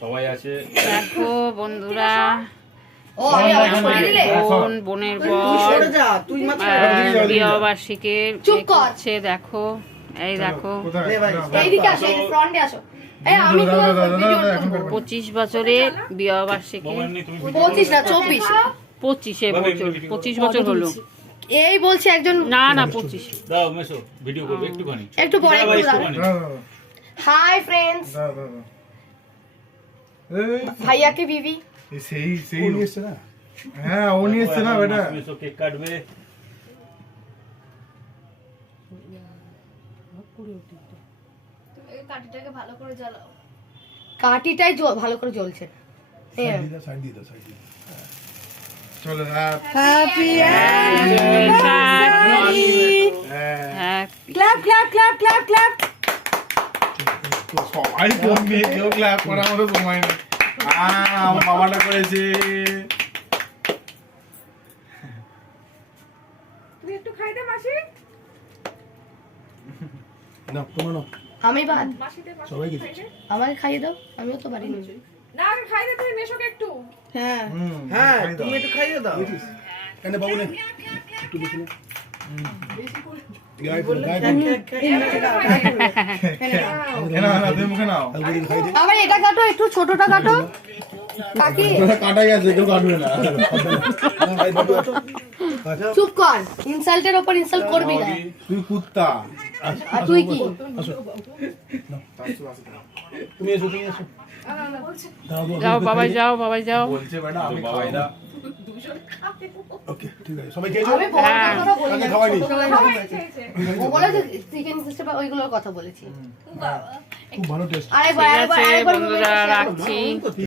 সবাই আছে। দেখো বন্ধুরা, বোনের বিবাহ বার্ষিকীর হচ্ছে। দেখো এই দেখো 25 বছরের বিবাহ বার্ষিকী। 25 বছর হলো। এই বলছে একজন। না না 25। দাও মেসো ভিডিও করব একটুখানি। একটু পরে হাই ফ্রেন্ডস। ভাইয়াকে বিবি সেই নিয়ে এসছে না। হ্যাঁ ও নিয়ে এসছে না বেটা। মেসো কেক কাটবে। কাঠিটাকে ভালো করে জ্বালাও। কাঠিটাই ভালো করে জ্বলছে। সাইড দিয়ে দাও। চলো happy clap clap clap clap clap. সবাই করবে, কেউ ক্ল্যাপ করার মতো সময় নেই। আমার বাবাটা করেছে। তুমি একটু খাই দে মাসি। না তোমার না। আমি বাদ। সবাই কি আমাকে খাইয়ে দাও, আমিও তো বাড়ি নেই। না আগে খাই দে তুই মেশোকে একটু। হ্যাঁ হ্যাঁ তুমি একটু খাইয়ে দাও। কেন বাবু নে একটু বেশি না। আবার এটা কাটো, একটু ছোটটা কাটো। কাকি কাটাই আছে, কেউ কাটবে না। চুপ কর, ইনসাল্টের ওপর ইনসাল্ট করবি না। তুই কুত্তা। আর তুই কি? তুমি এসো, তুমি এসো। যাও বাবাই যাও, বাবাই যাও। বলছে বেটা আমি খাওয়াই না। ওকে ঠিক আছে, সবাই খেয়ে যাও। আমি বড়টার কথা বলি না, খাওয়াইনি। ও বলে যে চিকেন সিস্টেম ওইগুলোর কথা বলেছি। খুব ভালো টেস্ট। আরেকবার ঠিক আছে আরেকবার বন্ধুরা, রাখছি।